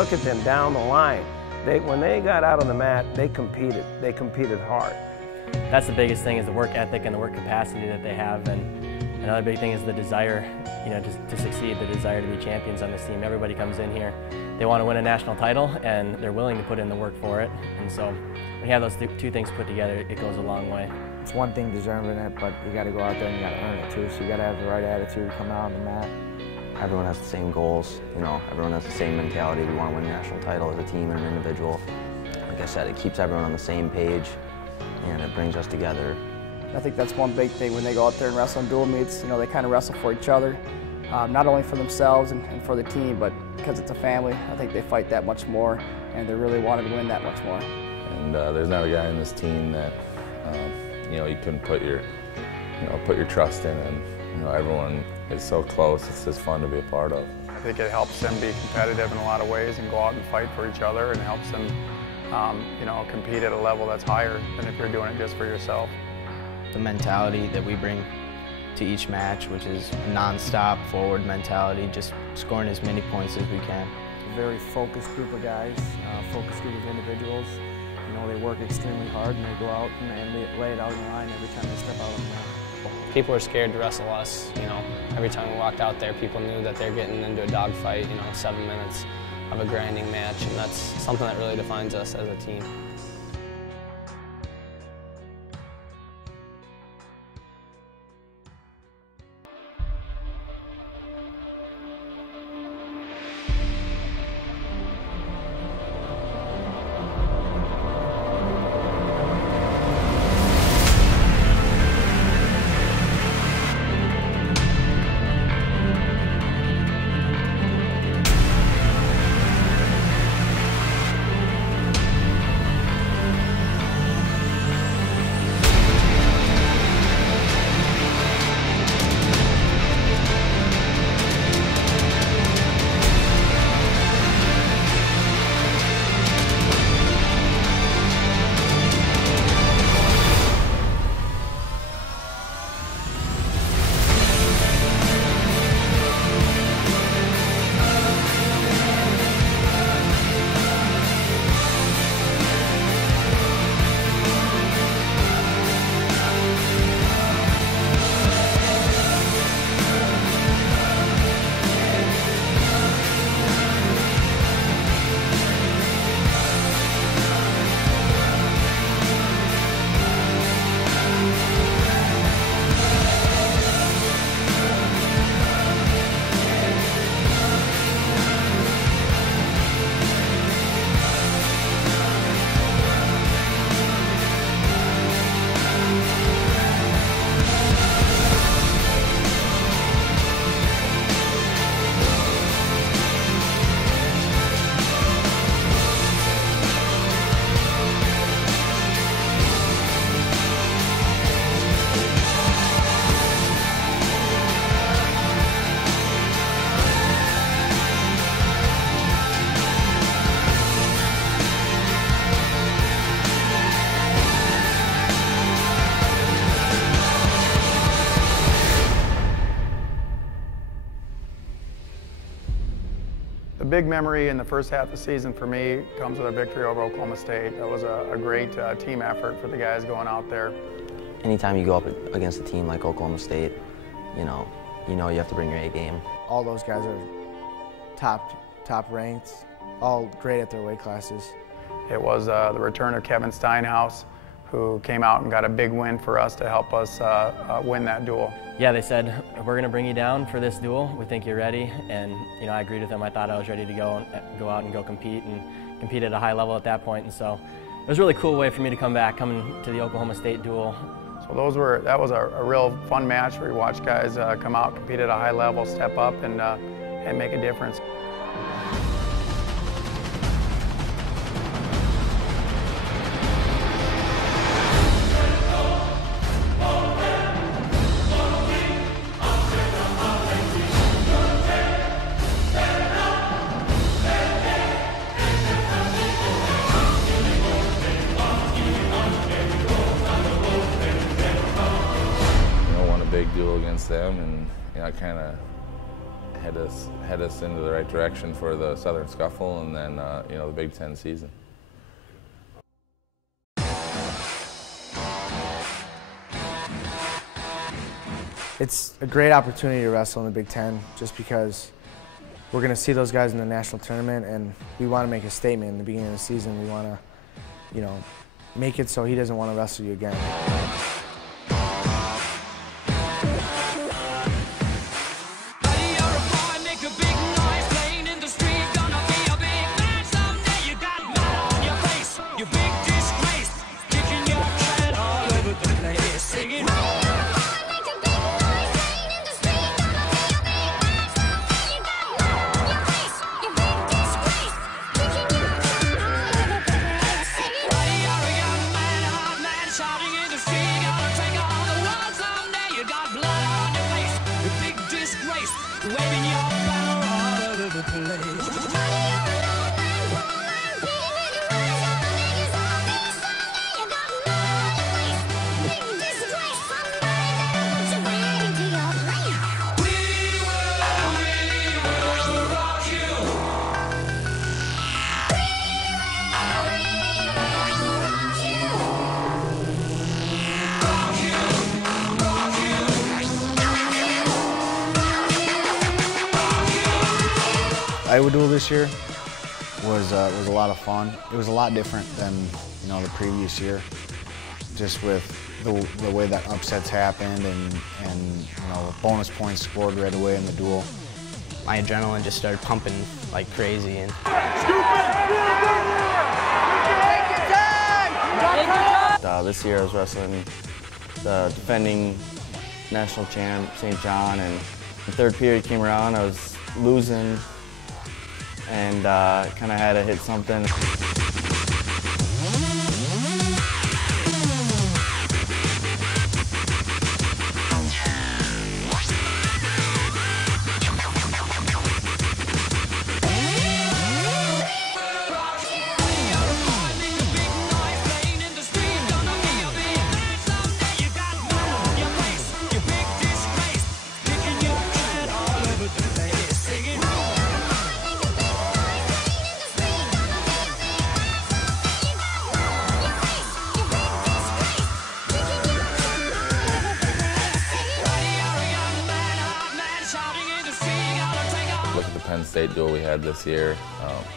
look at them down the line. When they got out on the mat, they competed. They competed hard. That's the biggest thing, is the work ethic and the work capacity that they have. And another big thing is the desire, to succeed, the desire to be champions on this team. Everybody comes in here, they want to win a national title, and they're willing to put in the work for it. And so when you have those two things put together, it goes a long way. It's one thing deserving it, but you got to go out there and you got to earn it too. So you got to have the right attitude, come out on the mat. Everyone has the same goals, everyone has the same mentality. We want to win a national title as a team and an individual. Like I said, it keeps everyone on the same page, and it brings us together. I think that's one big thing when they go out there and wrestle in dual meets. They kind of wrestle for each other, not only for themselves and for the team, but because it's a family. I think they fight that much more, and they really wanted to win that much more. And there's not a guy in this team that you couldn't put your trust in, and everyone is so close. It's just fun to be a part of. I think it helps them be competitive in a lot of ways and go out and fight for each other, and helps them compete at a level that's higher than if you're doing it just for yourself. The mentality that we bring to each match, which is a non-stop forward mentality, just scoring as many points as we can. A very focused group of guys, focused group of individuals. They work extremely hard, and they go out and they lay it out on the line every time they step out on the mat. People were scared to wrestle us. Every time we walked out there, people knew that they're getting into a dogfight. 7 minutes of a grinding match, and that's something that really defines us as a team. The big memory in the first half of the season for me comes with our victory over Oklahoma State. That was a great team effort for the guys going out there. Anytime you go up against a team like Oklahoma State, you have to bring your A game. All those guys are top ranked, all great at their weight classes. It was the return of Kevin Steinhaus, who came out and got a big win for us to help us win that duel. Yeah, they said, we're going to bring you down for this duel. We think you're ready. And I agreed with them. I thought I was ready to go out and go compete, and compete at a high level at that point. And so it was a really cool way for me to come back, coming to the Oklahoma State duel. So that was a real fun match where you watch guys come out, compete at a high level, step up, and make a difference. Big duel against them, and I kind of head us into the right direction for the Southern Scuffle and then you know, the Big Ten season. It's a great opportunity to wrestle in the Big Ten just because we're going to see those guys in the national tournament, and we want to make a statement in the beginning of the season. We want to, you know, make it so he doesn't want to wrestle you again. Iowa Duel this year was a lot of fun. It was a lot different than, you know, the previous year, just with the way that upsets happened and you know, bonus points scored right away in the duel. My adrenaline just started pumping like crazy. And this year I was wrestling the defending national champ, St. John, and the third period came around, I was losing and kind of had to hit something. Look at the Penn State duel we had this year,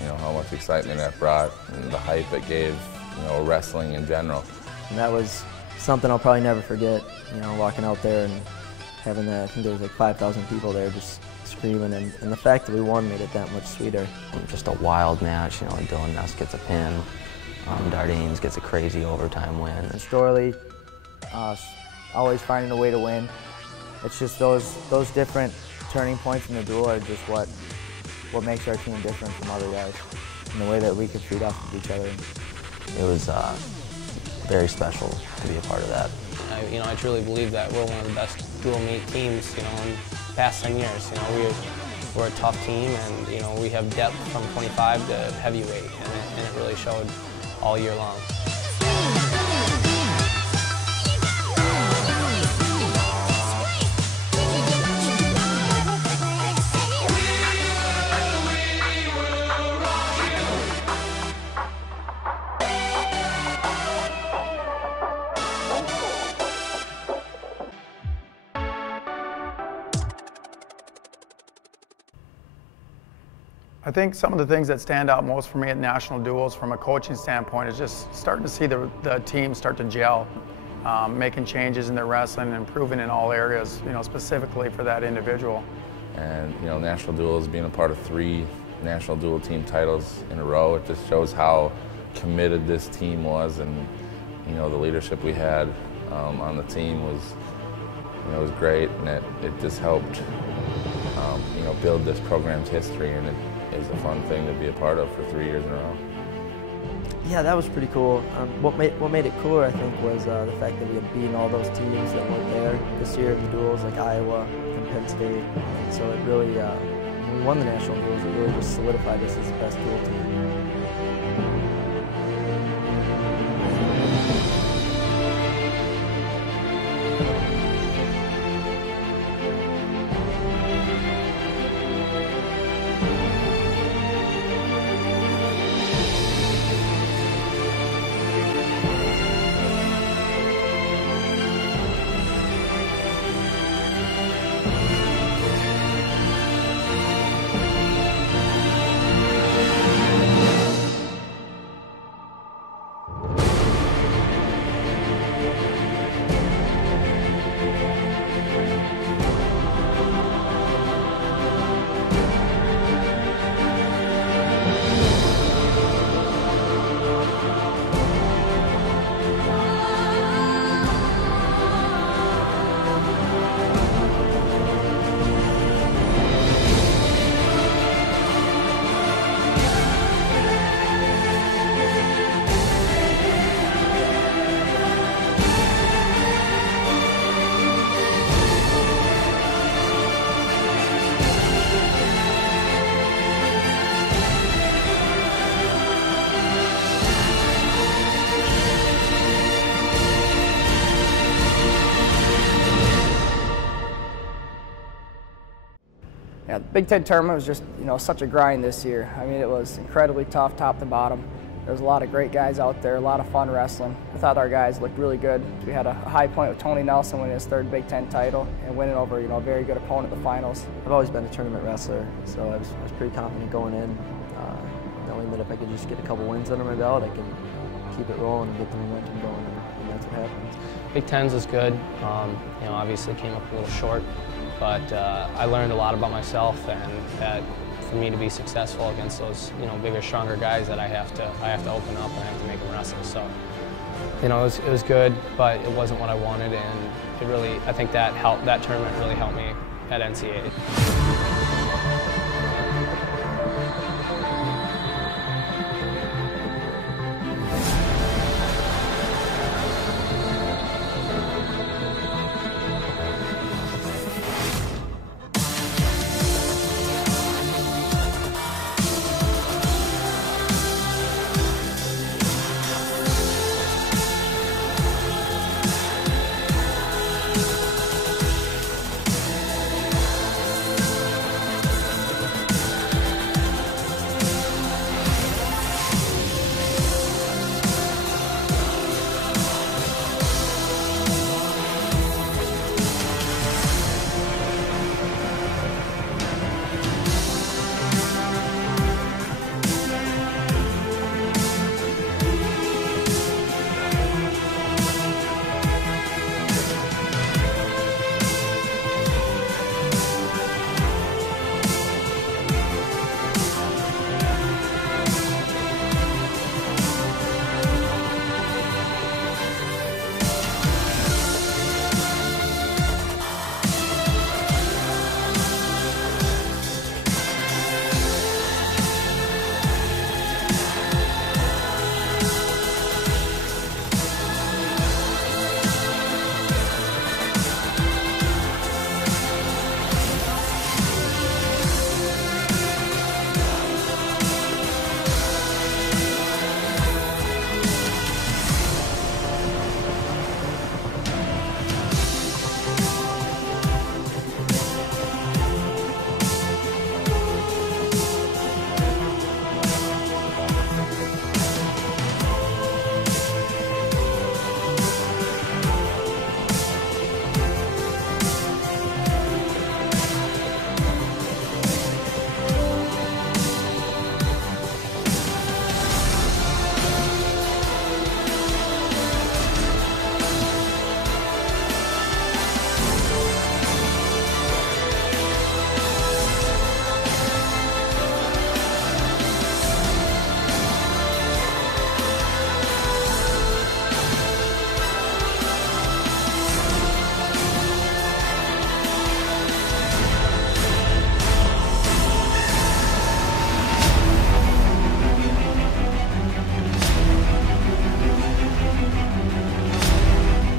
you know, how much excitement that brought and the hype it gave, you know, wrestling in general. And that was something I'll probably never forget, you know, walking out there and having that, I think there was like 5,000 people there just screaming, and the fact that we won made it that much sweeter. Just a wild match, you know, Dylan Ness gets a pin, Dardanes gets a crazy overtime win. And Storley, always finding a way to win. It's just those different turning points in the duel are just what makes our team different from other guys, and the way that we could feed off of each other. It was very special to be a part of that. You know, I truly believe that we're one of the best dual meet teams, you know, in the past 10 years. You know, we're a tough team, and you know, we have depth from 25 to heavyweight, and it really showed all year long. I think some of the things that stand out most for me at national duels from a coaching standpoint is just starting to see the team start to gel, making changes in their wrestling and improving in all areas, you know, specifically for that individual. And, you know, national duels, being a part of 3 national dual team titles in a row, it just shows how committed this team was, and, you know, the leadership we had on the team was, you know, was great, and it just helped, you know, build this program's history, and it is a fun thing to be a part of for 3 years in a row. Yeah, that was pretty cool. What made it cooler, I think, was the fact that we had beaten all those teams that weren't there this year in the duels, like Iowa and Penn State. So it really, when we won the national duels, it really just solidified us as the best dual team. Yeah, the Big Ten tournament was just, such a grind this year. I mean, it was incredibly tough, top to bottom. There was a lot of great guys out there, a lot of fun wrestling. I thought our guys looked really good. We had a high point with Tony Nelson winning his 3rd Big Ten title and winning over, a very good opponent in the finals. I've always been a tournament wrestler, so I was pretty confident going in, knowing that if I could just get a couple wins under my belt, I can keep it rolling and get the momentum going, and that's what happened. Big Tens is good. Obviously came up a little short, but I learned a lot about myself, and that for me to be successful against those bigger, stronger guys, that I have to open up and I have to make them wrestle. So it was good, but it wasn't what I wanted, and it really, I think that tournament really helped me at NCAA.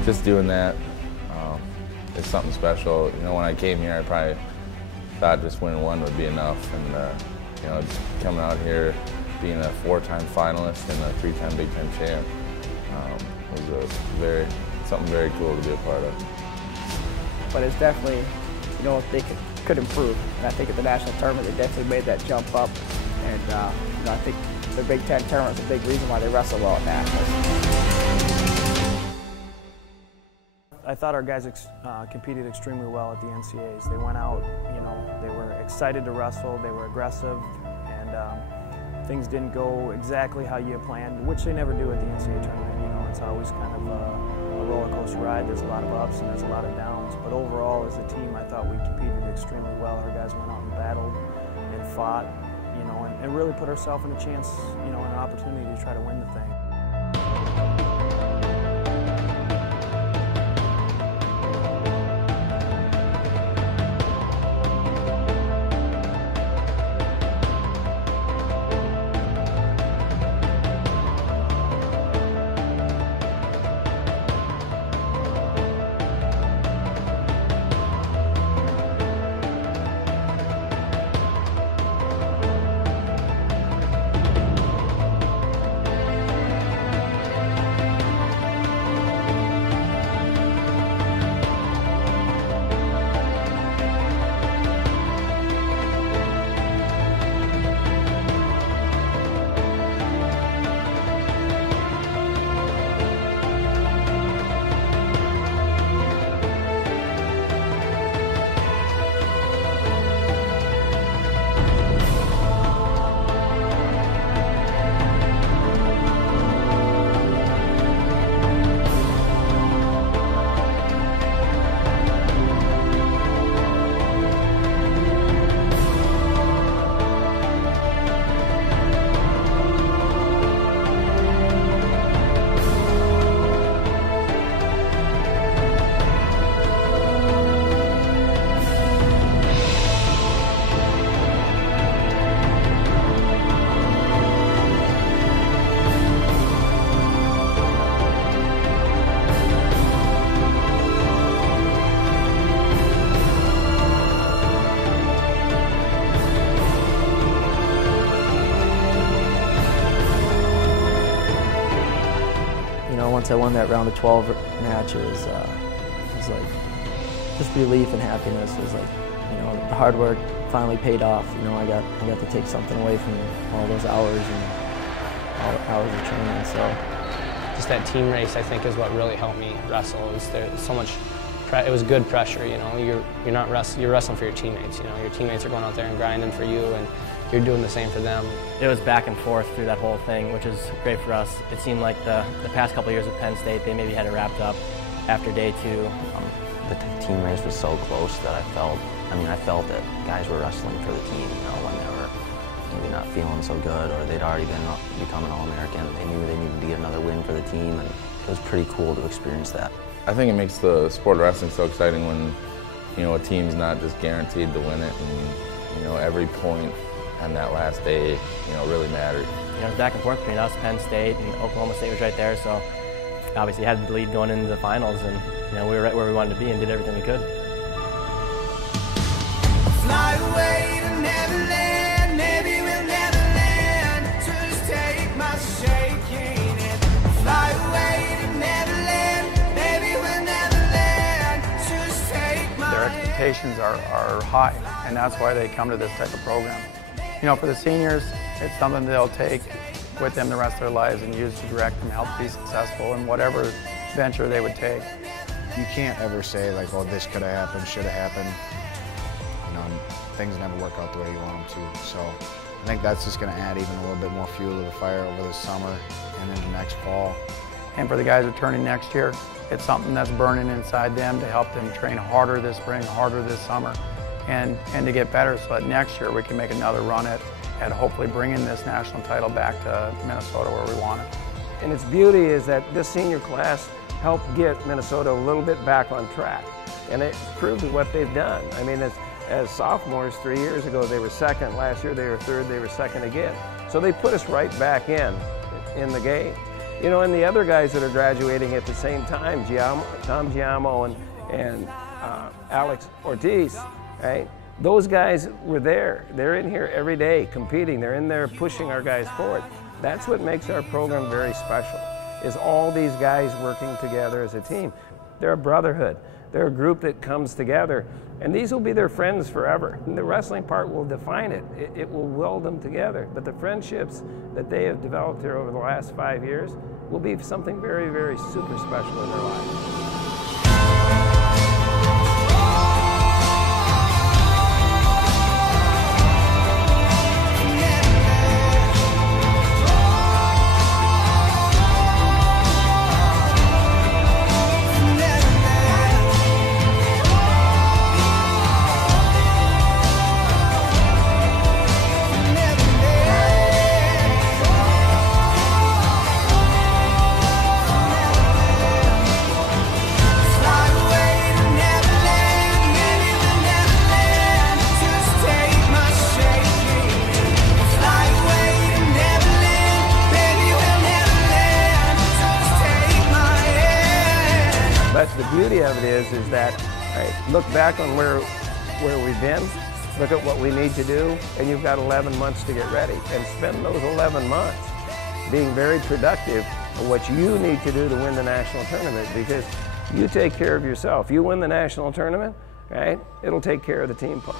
Just doing that is something special. When I came here, I probably thought just winning one would be enough, and just coming out here, being a 4-time finalist and a 3-time Big Ten champ was something very cool to be a part of. But it's definitely, they could improve, and I think at the national tournament they definitely made that jump up, and I think the Big Ten tournament is a big reason why they wrestle well at nationals. I thought our guys competed extremely well at the NCAAs. They went out, they were excited to wrestle, they were aggressive, and things didn't go exactly how you planned, which they never do at the NCAA tournament. It's always kind of a roller coaster ride. There's a lot of ups and there's a lot of downs. But overall, as a team, I thought we competed extremely well. Our guys went out and battled and fought, you know, and really put ourselves in a chance, you know, and an opportunity to try to win the thing. Once I won that round of 12 match, it was like just relief and happiness. It was like, you know, the hard work finally paid off. You know, I got to take something away from all those hours and all the hours of training. So just that team race, I think, is what really helped me wrestle. There's so much. It was good pressure. You know, you're wrestling for your teammates. You know, your teammates are going out there and grinding for you, and you're doing the same for them. It was back and forth through that whole thing, which is great for us. It seemed like the past couple of years at Penn State, they maybe had it wrapped up after day 2. The team race was so close that I felt that guys were wrestling for the team, you know, when they were maybe not feeling so good or they'd already become an All-American. They knew they needed to get another win for the team, and it was pretty cool to experience that. I think it makes the sport of wrestling so exciting when, you know, a team's not just guaranteed to win it, and, you know, every point on that last day, you know, really mattered. You know, it was back and forth between us, Penn State, and Oklahoma State was right there, so obviously had the lead going into the finals, and, you know, we were right where we wanted to be and did everything we could. Fly away to Neverland, maybe we'll never land, so just take my shaking hand. Fly away to Neverland, maybe we'll never land, so just take my Their expectations are high, and that's why they come to this type of program. You know, for the seniors, it's something they'll take with them the rest of their lives and use to direct them, help be successful in whatever venture they would take. You can't ever say like, oh, this could have happened, should have happened. You know, things never work out the way you want them to. So I think that's just going to add even a little bit more fuel to the fire over the summer and into next fall. And for the guys returning next year, it's something that's burning inside them to help them train harder this spring, harder this summer, and to get better so that next year we can make another run at hopefully bringing this national title back to Minnesota where we want it. And its beauty is that this senior class helped get Minnesota a little bit back on track. And it's proved what they've done. I mean, as sophomores 3 years ago, they were second. Last year they were third, they were second again. So they put us right back in the game. You know, and the other guys that are graduating at the same time, Tom Giamo and Alex Ortiz, right? Those guys were there. They're in here every day competing. They're in there pushing our guys forward. That's what makes our program very special, is all these guys working together as a team. They're a brotherhood. They're a group that comes together, and these will be their friends forever. And the wrestling part will define it. It will weld them together. But the friendships that they have developed here over the last 5 years will be something very, very super special in their lives. But the beauty of it is that, right, look back on where we've been, look at what we need to do, and you've got 11 months to get ready. And spend those 11 months being very productive of what you need to do to win the national tournament, because you take care of yourself. You win the national tournament, right? It'll take care of the team part.